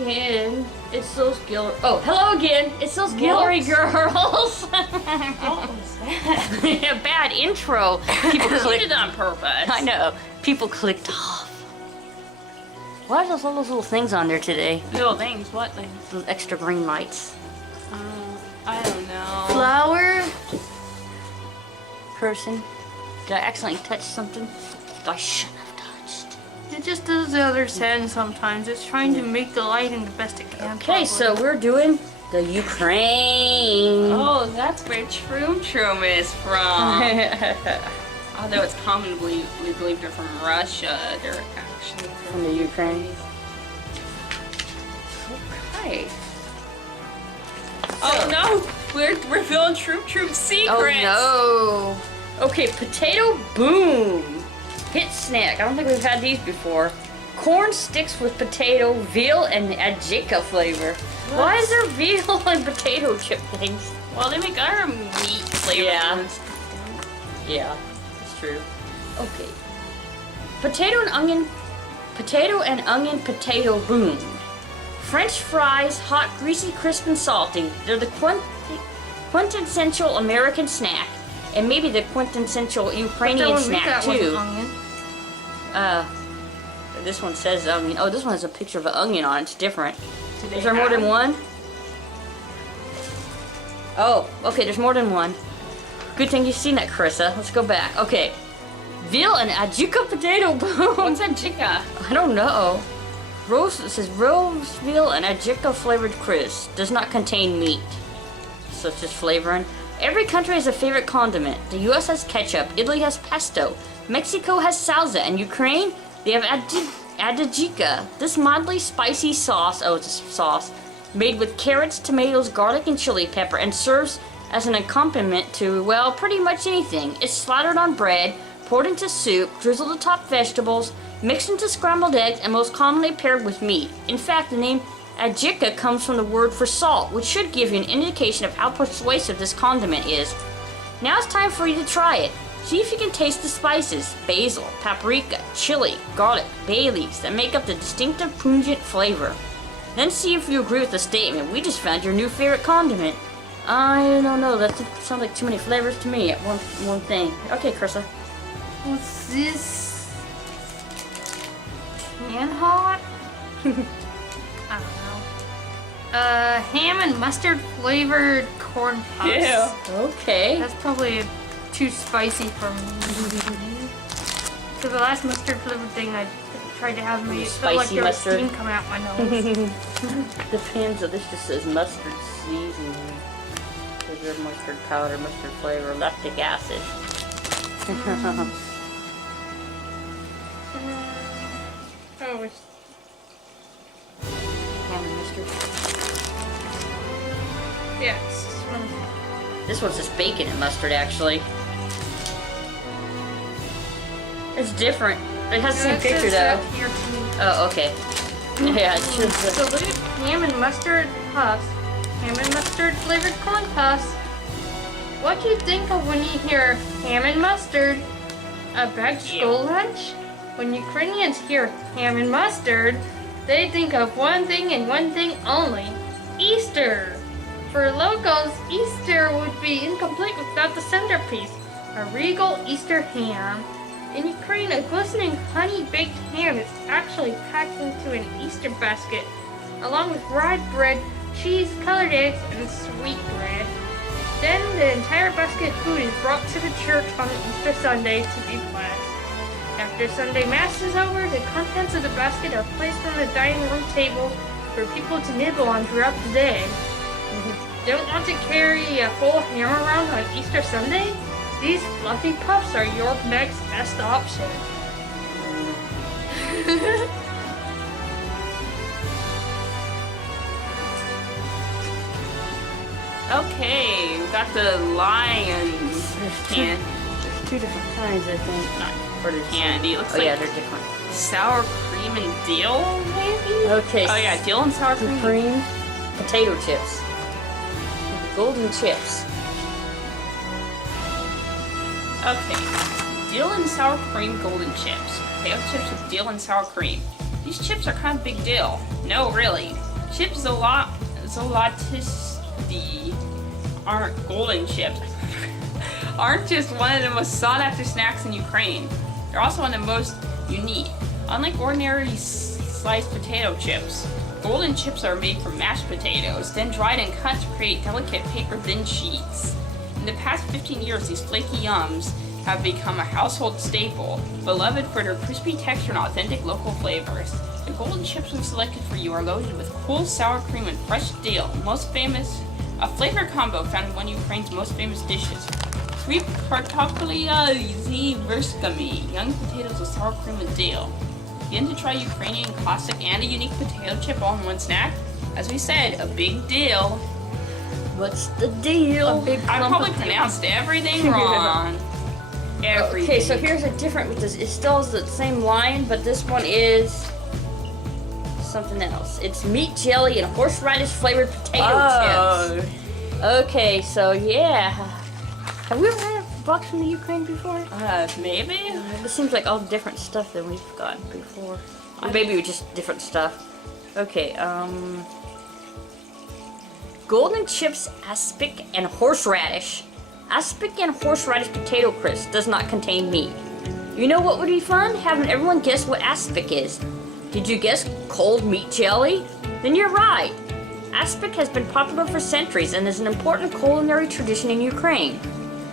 again. It's those Giller. Oh, hello again. It's those Guillory girls. What was that? Bad intro. People clicked it on purpose. I know. People clicked off. Why are those all those little things on there today? Little things. What things? Those extra green lights. I don't know. Flower. Person. Did I accidentally touch something? I shouldn't have touched. It just does the other side sometimes. It's trying to make the lighting the best it can. Okay, so we're doing the Ukraine. Oh, that's where Troom is from. Although it's commonly we believe they're from Russia, they're actually From the Ukraine. Okay. Oh no! We're revealing Troom secrets! Oh no! Okay, potato boom! Hit snack. I don't think we've had these before. Corn sticks with potato, veal, and adjika flavor. What? Why is there veal and potato chip things? Well, they make other meat flavors. Yeah. Yeah, it's true. Okay. Potato and onion, potato boom. French fries, hot, greasy, crisp, and salty. They're the quintessential American snack, and maybe the quintessential Ukrainian snack too. This one says onion. Oh, this one has a picture of an onion on it. It's different. Is there more than one? Oh, okay, there's more than one. Good thing you've seen that, Carissa. Let's go back. Okay. Veal and adjika potato boom. What's adjika? I don't know. It says roast veal and adjika flavored crisp. Does not contain meat. So it's just flavoring. Every country has a favorite condiment. The US has ketchup, Italy has pesto, Mexico has salsa, and Ukraine, they have adjika. This mildly spicy sauce, oh, it's a sauce, made with carrots, tomatoes, garlic, and chili pepper, and serves as an accompaniment to, well, pretty much anything. It's slathered on bread, poured into soup, drizzled atop vegetables, mixed into scrambled eggs, and most commonly paired with meat. In fact, the name adjika comes from the word for salt, which should give you an indication of how persuasive this condiment is. Now it's time for you to try it. See if you can taste the spices, basil, paprika, chili, garlic, bay leaves that make up the distinctive pungent flavor. Then see if you agree with the statement, we just found your new favorite condiment. I don't know, that sounds like too many flavors to me at one thing. Okay, Carissa. What's this? Hand hot? I don't know. Ham and mustard flavored corn puffs. Yeah. Okay. That's probably too spicy for me. So the last mustard flavored thing I tried to have me, it felt like there was steam coming out my nose. Depends. This just says mustard seasoning. Sugar, mustard powder, mustard flavor, lactic acid. Oh, it's Ham and mustard. yes. This one says bacon and mustard, actually. It's different. It has the same picture, though. Oh, okay. Yeah, it's just... Salute ham and mustard puffs. Ham and mustard flavored corn puffs. What do you think of when you hear ham and mustard? A back school lunch? When Ukrainians hear ham and mustard, they think of one thing and one thing only. Easter! For locals, Easter would be incomplete without the centerpiece, a regal Easter ham. In Ukraine, a glistening honey-baked ham is actually packed into an Easter basket, along with rye bread, cheese, colored eggs, and sweet bread. Then the entire basket of food is brought to the church on Easter Sunday to be blessed. After Sunday Mass is over, the contents of the basket are placed on the dining room table for people to nibble on throughout the day. Don't want to carry a whole ham around on Easter Sunday? These fluffy puffs are your next best option. Okay, we got the lion can. There's two different kinds, I think. Not Or there's candy. It looks oh, like yeah, they're different. sour cream and dill, maybe? Okay. Oh yeah, dill and sour cream. Cream, potato chips. Golden chips. Okay, dill and sour cream golden chips. Potato chips with dill and sour cream. These chips are kind of big deal. No, really. Chips Zolotisti aren't golden chips. Aren't just one of the most sought after snacks in Ukraine. They're also one of the most unique. Unlike ordinary sliced potato chips, golden chips are made from mashed potatoes, then dried and cut to create delicate paper-thin sheets. In the past 15 years, these flaky yums have become a household staple, beloved for their crispy texture and authentic local flavors. The golden chips we've selected for you are loaded with cool sour cream and fresh dill, a flavor combo found in one of Ukraine's most famous dishes. Sweet kartoplia z verskami, young potatoes with sour cream and dill. Begin to try Ukrainian classic and a unique potato chip all in one snack? As we said, a big deal. What's the deal? I probably pronounced everything wrong. Everything. Okay, so here's a different with this. It still has the same line, but this one is something else. It's meat jelly and horseradish flavored potato chips. Okay, so yeah. Have we ever had a box from the Ukraine before? Maybe? It seems like all different stuff than we've gotten before. Or maybe it was just different stuff. Okay, golden chips, aspic, and horseradish. Aspic and horseradish potato crisp does not contain meat. You know what would be fun? Having everyone guess what aspic is. Did you guess cold meat jelly? Then you're right. Aspic has been popular for centuries and is an important culinary tradition in Ukraine,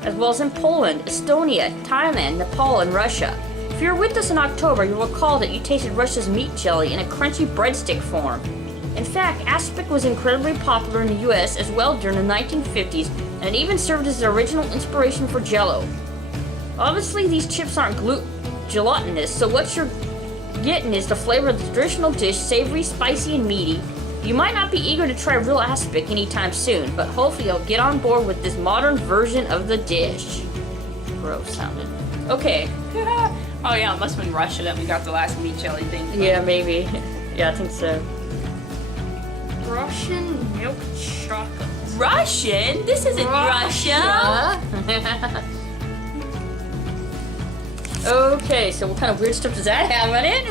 as well as in Poland, Estonia, Thailand, Nepal, and Russia. If you were with us in October, you'll recall that you tasted Russia's meat jelly in a crunchy breadstick form. In fact, aspic was incredibly popular in the US as well during the 1950s, and it even served as the original inspiration for Jell-O. Obviously, these chips aren't gelatinous, so what you're getting is the flavor of the traditional dish, savory, spicy, and meaty. You might not be eager to try real aspic anytime soon, but hopefully you'll get on board with this modern version of the dish. Gross sounding. Okay. Oh yeah, it must have been Russia that we got the last meat jelly thing from. Yeah, maybe. Yeah, I think so. Russian milk chocolate. Russian? This isn't Russia. Okay, so what kind of weird stuff does that have in it?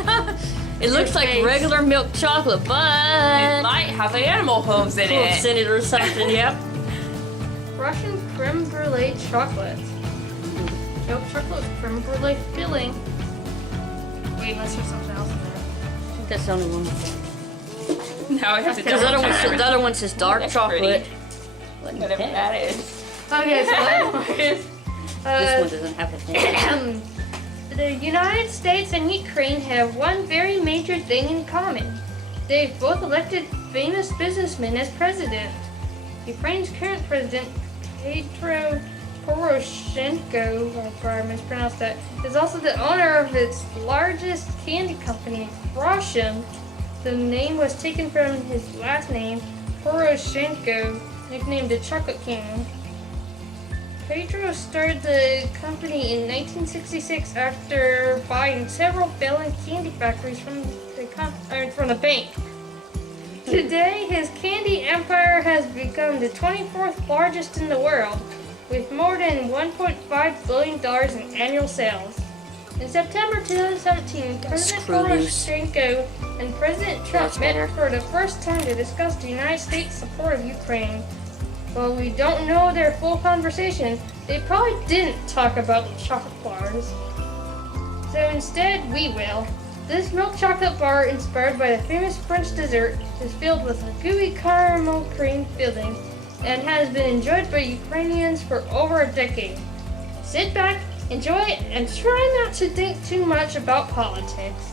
It looks like regular milk chocolate, It but might have animal hooves in it. hooves in it or something. Yep. Russian creme brulee chocolate. Milk chocolate with creme brulee filling. Wait, unless there's something else in there. I think that's the only one. Now I have to Because double check. the other one says dark That's chocolate. Whatever that is. Okay, so that one is. This one doesn't have a thing. The United States and Ukraine have one very major thing in common. They've both elected famous businessmen as president. Ukraine's current president, Petro Poroshenko, I probably mispronounced that, is also the owner of its largest candy company, Russian. The name was taken from his last name, Poroshenko, nicknamed the Chocolate King. Pedro started the company in 1966 after buying several failing candy factories from the bank. Today, his candy empire has become the 24th largest in the world, with more than $1.5 billion in annual sales. In September 2017, President Poroshenko and President Trump met for the first time to discuss the United States' support of Ukraine. While we don't know their full conversation, they probably didn't talk about the chocolate bars. So instead, we will. This milk chocolate bar, inspired by the famous French dessert, is filled with a gooey caramel cream filling and has been enjoyed by Ukrainians for over a decade. Sit back, enjoy it, and try not to think too much about politics.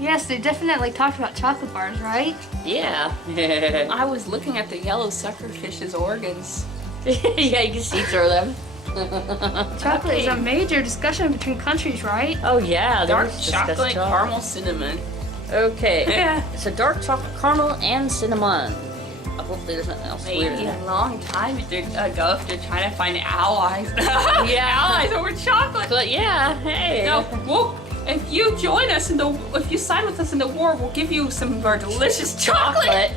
Yes, they definitely talked about chocolate bars, right? Yeah. I was looking at the yellow suckerfish's organs. Yeah, you can see through them. Chocolate is a major discussion between countries, right? Oh yeah, Dark there's chocolate, caramel, cinnamon. Okay. Yeah. So dark chocolate, caramel, and cinnamon. I hope there's nothing else weird. Maybe a long time ago if they're trying to find allies. Yeah. Allies over chocolate. But yeah, hey. No, if you join us if you sign with us in the war, we'll give you some of our delicious chocolate.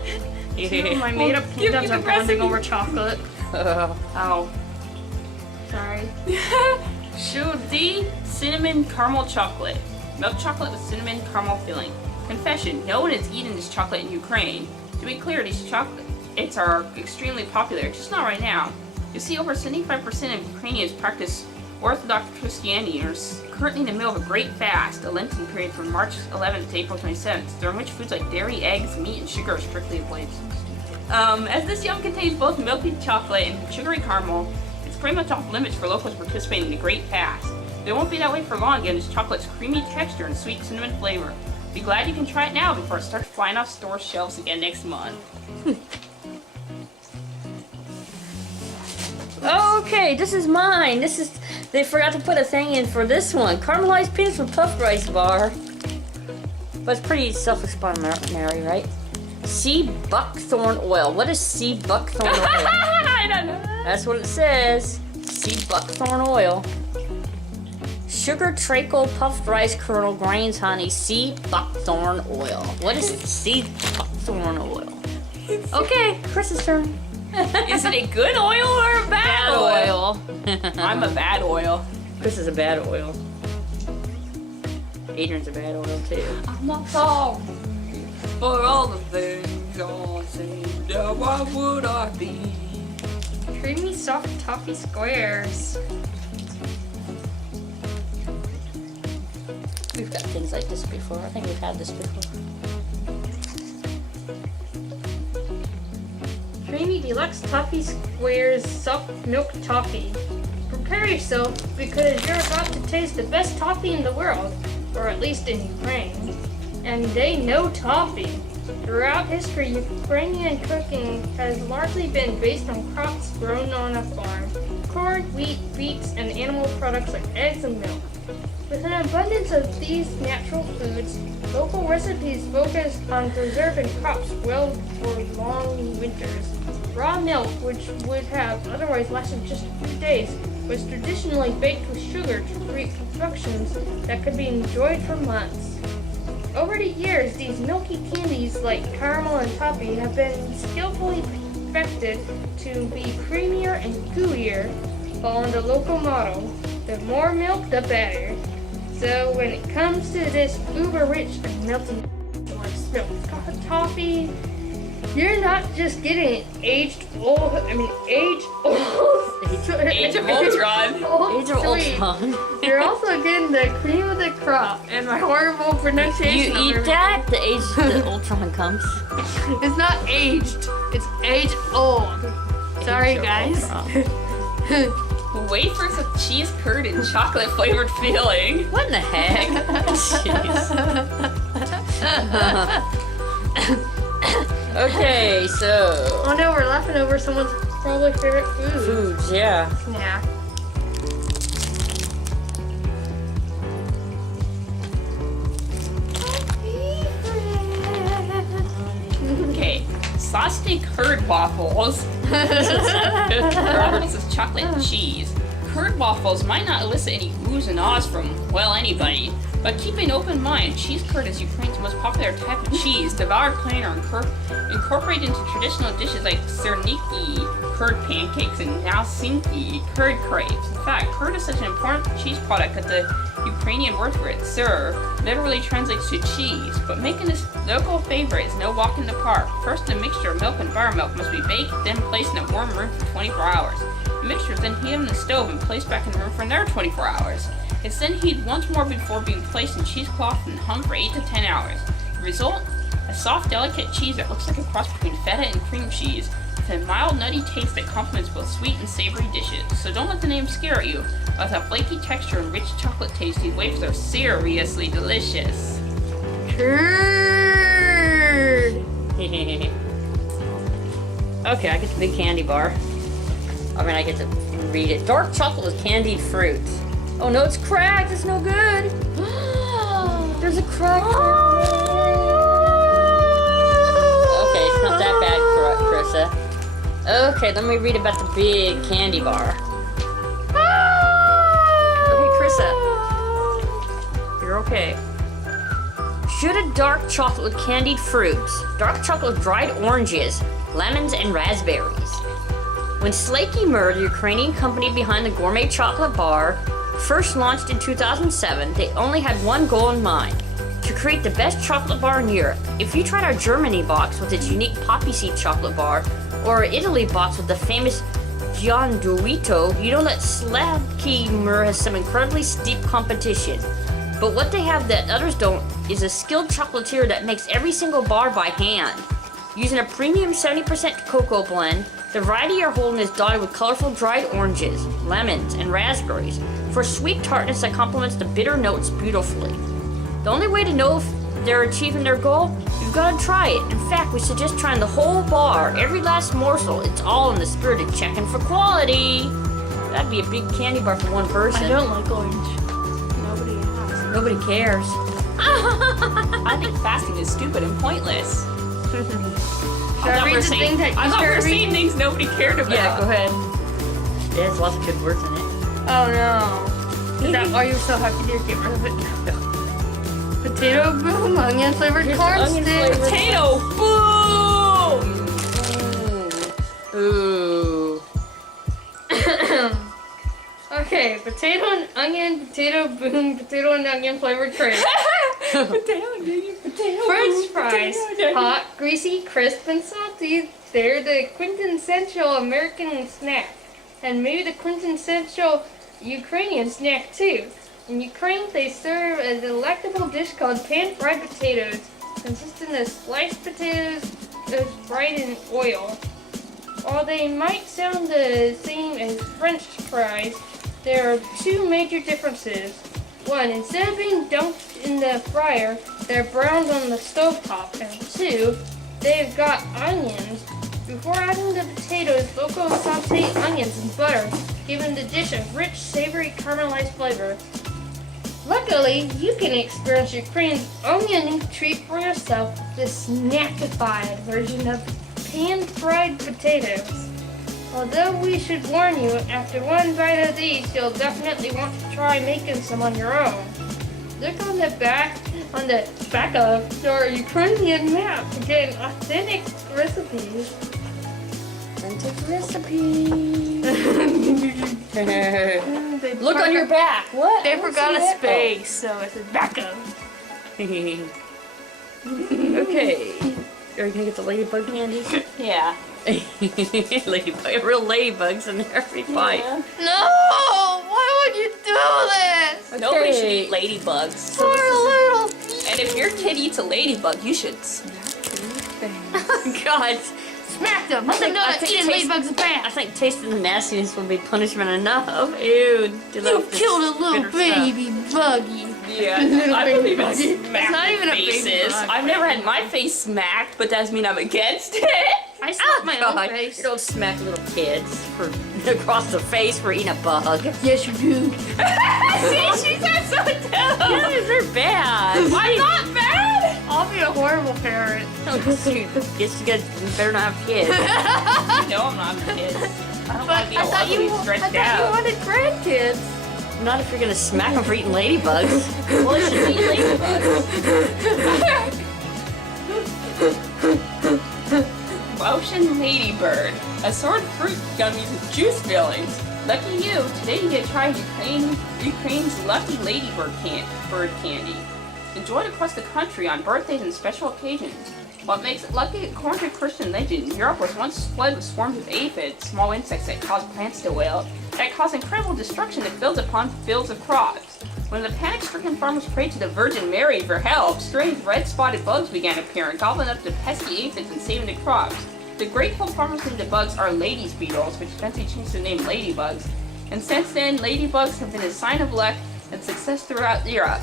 My made-up give kingdoms you the are bonding recipe. over chocolate. Oh. Sorry. Shoud'e cinnamon caramel chocolate. Milk chocolate with cinnamon caramel filling. Confession, no one has eaten this chocolate in Ukraine. To be clear, these chocolates are extremely popular, just not right now. You see, over 75% of Ukrainians practice Orthodox Christianity and are currently in the middle of a great fast, a Lenten period from March 11th to April 27th, during which foods like dairy, eggs, meat, and sugar are strictly avoided. As this yum contains both milky chocolate and sugary caramel, it's pretty much off limits for locals participating in the great fast. But it won't be that way for long given this chocolate's creamy texture and sweet cinnamon flavor. Be glad you can try it now before it starts flying off store shelves again next month. Okay, this is mine. They forgot to put a thing in for this one. Caramelized peanuts with puffed rice bar. But it's pretty self-explanatory, right? Sea buckthorn oil. What is sea buckthorn oil? I don't know. That's what it says. Sea buckthorn oil. Sugar, treacle, puffed rice kernel, grains, honey, sea buckthorn oil. What is sea buckthorn oil? Okay, Chris's turn. Is it a good oil or a bad oil? I'm a bad oil. Chris is a bad oil. Adrian's a bad oil too. I'm not sorry for all the things I said. Now what would I be? Creamy soft toffee squares. We've got things like this before. I think we've had this before. Creamy deluxe toffee squares soft milk toffee. Prepare yourself because you're about to taste the best toffee in the world, or at least in Ukraine. And they know toffee. Throughout history, Ukrainian cooking has largely been based on crops grown on a farm. Corn, wheat, beets, and animal products like eggs and milk. With an abundance of these natural foods, local recipes focus on preserving crops well for long winters. Raw milk, which would have otherwise lasted just a few days, was traditionally baked with sugar to create confections that could be enjoyed for months. Over the years, these milky candies like caramel and toffee have been skillfully perfected to be creamier and gooier, following the local model, the more milk the better. So when it comes to this uber rich and melting milk toffee, you're not just getting age of Ultron. Age of Ultron. You're also getting the cream of the crop and my horrible pronunciation. You eat that, the Ultron comes. It's not aged. It's age old. Sorry, guys. Wafers with cheese curd and chocolate flavored filling. What in the heck? Okay, so. Oh no, we're laughing over someone's probably favorite food. Foods, yeah. Snack. Okay, saucy curd waffles. Roberts with chocolate and cheese. Curd waffles might not elicit any oohs and ahs from, well, anybody, but keep an open mind. Cheese curd is Ukraine's most popular type of cheese, devoured plain or incorporated into traditional dishes like serniki, curd pancakes, and nausinki, curd crepes. In fact, curd is such an important cheese product that the Ukrainian word for it, sir, literally translates to cheese, but making this local favorite is no walk in the park. First, the mixture of milk and buttermilk must be baked, then placed in a warm room for 24 hours. The mixture is then heated on the stove and placed back in the room for another 24 hours. It's then heated once more before being placed in cheesecloth and hung for 8 to 10 hours. The result? A soft, delicate cheese that looks like a cross between feta and cream cheese, with a mild, nutty taste that complements both sweet and savory dishes. So don't let the name scare you. With a flaky texture and rich chocolate taste, these wafers are seriously delicious. Curd. Okay, I get the big candy bar. I mean, I get to read it. Dark chocolate with candied fruit. Oh no, it's cracked. It's no good. There's a crack. Okay, it's not that bad, Carissa. Okay, let me read about the big candy bar. Okay, Carissa. You're okay. Shoud'e dark chocolate with candied fruit. Dark chocolate with dried oranges, lemons, and raspberries. When Slake emerged, the Ukrainian company behind the gourmet chocolate bar, first launched in 2007, they only had one goal in mind: to create the best chocolate bar in Europe. If you tried our Germany box with its unique poppy seed chocolate bar, or our Italy box with the famous Gianduito, you know that Sladkimer has some incredibly steep competition. But what they have that others don't is a skilled chocolatier that makes every single bar by hand. Using a premium 70% cocoa blend, the variety you're holding is dotted with colorful dried oranges, lemons, and raspberries for sweet tartness that complements the bitter notes beautifully. The only way to know if they're achieving their goal, you've got to try it. In fact, we suggest trying the whole bar, every last morsel. It's all in the spirit of checking for quality. That'd be a big candy bar for one person. I don't like orange. Nobody asks. Nobody cares. I think fasting is stupid and pointless. Should I read the thing that I you thought we were started saying reading? things nobody cared about. Yeah, go ahead. Yeah, there's lots of good words in it. Oh no. Is that why you're so happy to get rid of it? Potato boom, onion flavored Here's corn the onion sticks. flavored- Potato boom! Ooh. Okay, potato and onion, potato boom, potato and onion flavored crisp. Potato, potato. French fries, hot, greasy, crisp, and salty. They're the quintessential American snack, and maybe the quintessential Ukrainian snack too. In Ukraine, they serve a delectable dish called pan-fried potatoes, consisting of sliced potatoes fried in oil. While they might sound the same as French fries, there are two major differences. One, instead of being dunked in the fryer, they're browned on the stovetop. And two, they've got onions. Before adding the potatoes, local saute onions and butter, giving the dish a rich, savory, caramelized flavor. Luckily, you can experience Ukraine's onion treat for yourself, the snackified version of pan-fried potatoes. Although we should warn you, after one bite of these, you'll definitely want to try making some on your own. Look on the back of your Ukrainian map to get authentic recipes. Authentic recipe. They Look on your back. What? They What's forgot a that? space, so it's a backup. Okay. Are you gonna get the ladybug candy? Yeah. Ladybug, real ladybugs in every bite. No! Why would you do this? Nobody should eat ladybugs. Poor little And if your kid eats a ladybug, you should smack them in the face. God, smack them. I Let them think- know I that think eating taste- ladybugs is I bad. think tasting the nastiness would be punishment enough. Ew. You killed a little baby buggy. Yeah, Little I baby believe in bug. It's smacking not even a baby faces. bug. I've never had my face smacked, but doesn't mean I'm against it. I slapped my own God, face. you don't smack little kids for across the face for eating a bug. Yes, you do. See, she's not so dumb. Yeah, they're bad. I'm not bad. I'll be a horrible parent. Guess you guys better not have kids. No, I'm not having kids. I don't want to be all ugly and stretched out. wanted grandkids. Not if you're gonna smack them for eating ladybugs. Well, it should be ladybugs. Ocean Ladybird, assorted fruit gummies with juice fillings. Lucky you, today you get to try Ukraine's Lucky Ladybird bird candy. Enjoyed across the country on birthdays and special occasions. What makes it lucky, according to Christian legend, Europe was once flooded with swarms of aphids, small insects that cause plants to wilt, that cause incredible destruction to fields upon fields of crops. When the panic-stricken farmers prayed to the Virgin Mary for help, strange red-spotted bugs began appearing, gobbling up the pesky aphids and saving the crops. The grateful farmers named the bugs are ladies' beetles, which eventually changed their name ladybugs. And since then, ladybugs have been a sign of luck and success throughout Europe.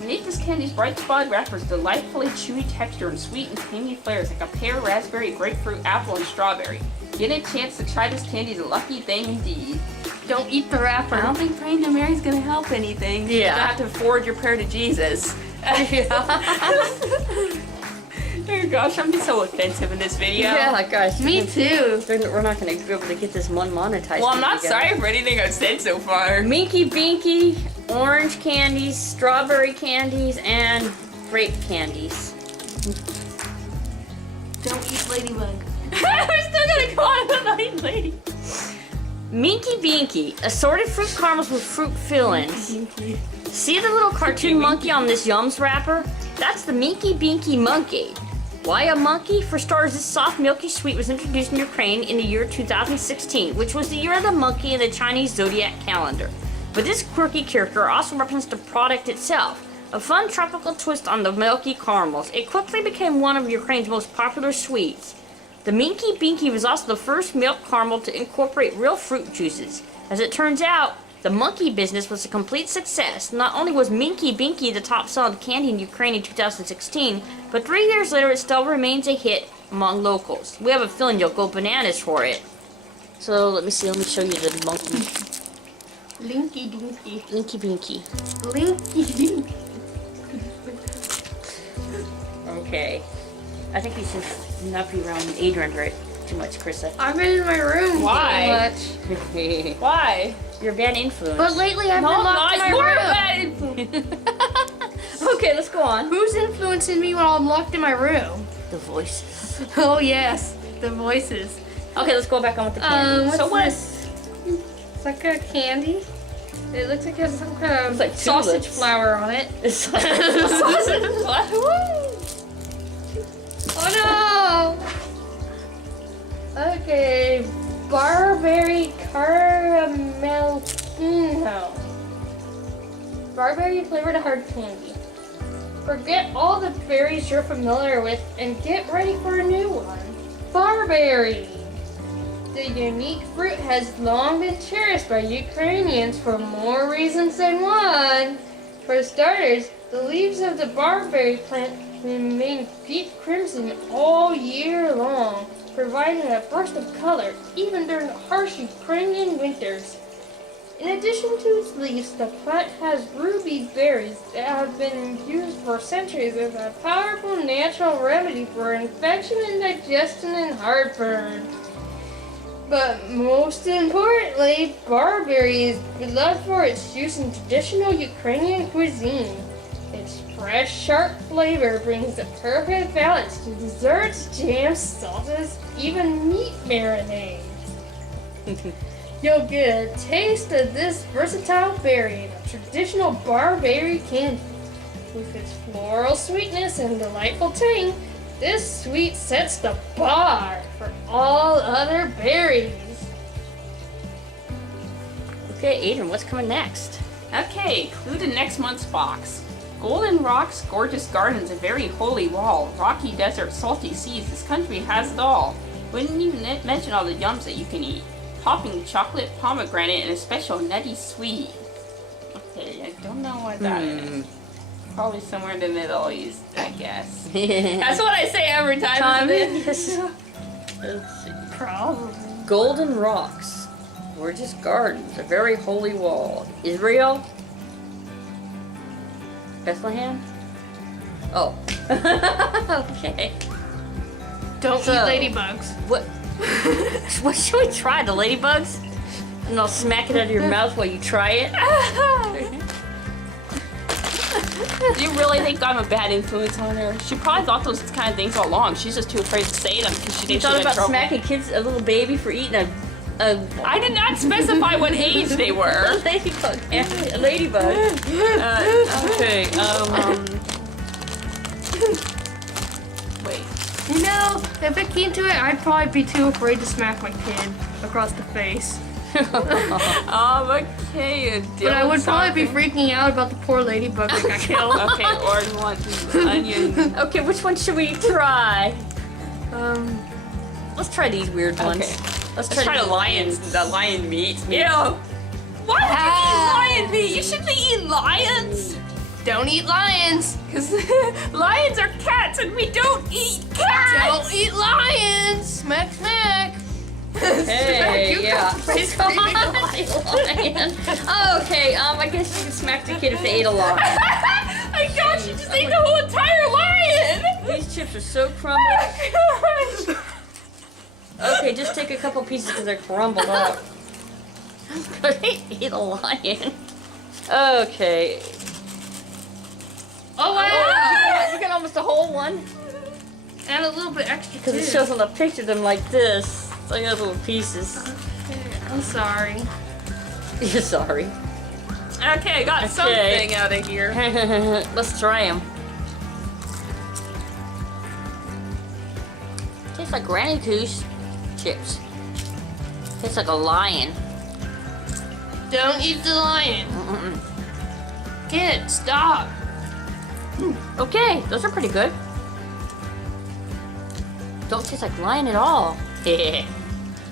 Beneath this candy's bright spotted wrapper is delightfully chewy texture and sweet and tangy flavors like a pear, raspberry, grapefruit, apple, and strawberry. Getting a chance to try this candy is a lucky thing indeed. Don't eat the wrapper. I don't think praying to Mary's gonna help anything. Yeah. You have to forward your prayer to Jesus. Oh gosh, I'm being so offensive in this video. Yeah, guys. Me too. We're not gonna be able to get this one monetized. Well, I'm not together. sorry for anything I've said so far. Minky Binky, orange candies, strawberry candies, and grape candies. Don't eat ladybug. We're still gonna call it a night lady. Minky Binky, assorted fruit caramels with fruit fillings. See the little cartoon monkey on this Yums wrapper? That's the Minky Binky monkey. Why a monkey? For starters, this soft milky sweet was introduced in Ukraine in the year 2016, which was the year of the monkey in the Chinese zodiac calendar. But this quirky character also represents the product itself. A fun tropical twist on the milky caramels. It quickly became one of Ukraine's most popular sweets. The Minky Binky was also the first milk caramel to incorporate real fruit juices. As it turns out, the monkey business was a complete success. Not only was Minky Binky the top selling candy in Ukraine in 2016, but 3 years later it still remains a hit among locals. We have a feeling you'll go bananas for it. So let me show you the monkey. Linky Dinky. Minky Binky. Linky Dinky. Okay. I think you should not be around Adrian very too much, Krista. I've been in my room Why? too much. Why? You're a bad influence. But lately I've No, been I'm locked in not. my You're a room. bad influence. Okay, let's go on. Who's influencing me when I'm locked in my room? The voices. Oh yes, the voices. Okay, let's go back on with the candy. What's So what- this? It's like a candy. It looks like it has some kind of It's like sausage tulips. flour on it. It's like Oh no! Okay, Barbary caramel. No. Barbary flavored hard candy. Forget all the berries you're familiar with and get ready for a new one. Barbary! The unique fruit has long been cherished by Ukrainians for more reasons than one. For starters, the leaves of the barberry plant remain deep crimson all year long, providing a burst of color even during the harsh Ukrainian winters. In addition to its leaves, the plant has ruby berries that have been used for centuries as a powerful natural remedy for infection and digestion and heartburn. But most importantly, barberry is beloved for its use in traditional Ukrainian cuisine. Its fresh, sharp flavor brings the perfect balance to desserts, jams, salsas, even meat marinades. You'll get a taste of this versatile berry in a traditional barberry candy. With its floral sweetness and delightful tang, this sweet sets the bar for all other berries. Okay, Adrian, what's coming next? Okay, clue to next month's box. Golden rocks, gorgeous gardens, a very holy wall, rocky desert, salty seas. This country has it all. Wouldn't even mention all the yums that you can eat. Hopping chocolate, pomegranate, and a special nutty sweet. Okay, I don't know what that is. Probably somewhere in the Middle East, I guess. That's what I say every time. Isn't it? Let's see. Probably. Golden rocks, gorgeous gardens, a very holy wall. Israel? Bethlehem? Oh. Okay. Don't So- eat ladybugs. What? What should we try? The ladybugs? And I'll smack it out of your mouth while you try it. Do you really think I'm a bad influence on her? She probably thought those kind of things all along. She's just too afraid to say them because she You thinks she's thought in about trouble. smacking a little baby for eating a I did not specify what age they were. ladybug. A ladybug. Okay. Wait. You know, if it came to it, I'd probably be too afraid to smack my kid across the face. Okay. But I would probably be freaking out about the poor ladybug that got killed. Okay, or you want the onion? Okay, which one should we try? Let's try these weird ones. Okay. Let's Let's try these the lion meat. Ew. Why would you eat lion meat? You shouldn't eat lions. Don't eat lions. Because lions are cats and we don't eat cats. Don't eat lions. Smack, smack. Hey, yeah. Face Come on, creeping. lion. Okay, I guess you can smack the kid if they ate a lot. I thought you just ate the whole entire lion. These chips are so crumbly. Okay, just take a couple pieces because they're crumbled up. They ate a lion. Okay. Oh, wow. Oh, you got almost a whole one. And a little bit extra Because too. it shows on the picture them like this. So you got little pieces. Okay, I'm sorry. You're sorry. Okay, I got something out of here. Let's try them. Tastes like Granny Goose chips. Tastes like a lion. Don't eat the lion. Kid, stop. Okay, those are pretty good. Don't taste like lion at all.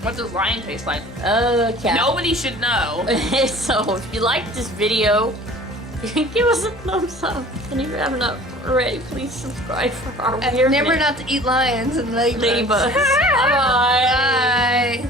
What does lion taste like? Okay. Nobody should know. So, if you liked this video, give us a thumbs up. And if you have not already, please subscribe for our And weirdness. remember not to eat lions and ladybugs. Ladybugs. Bye. Bye.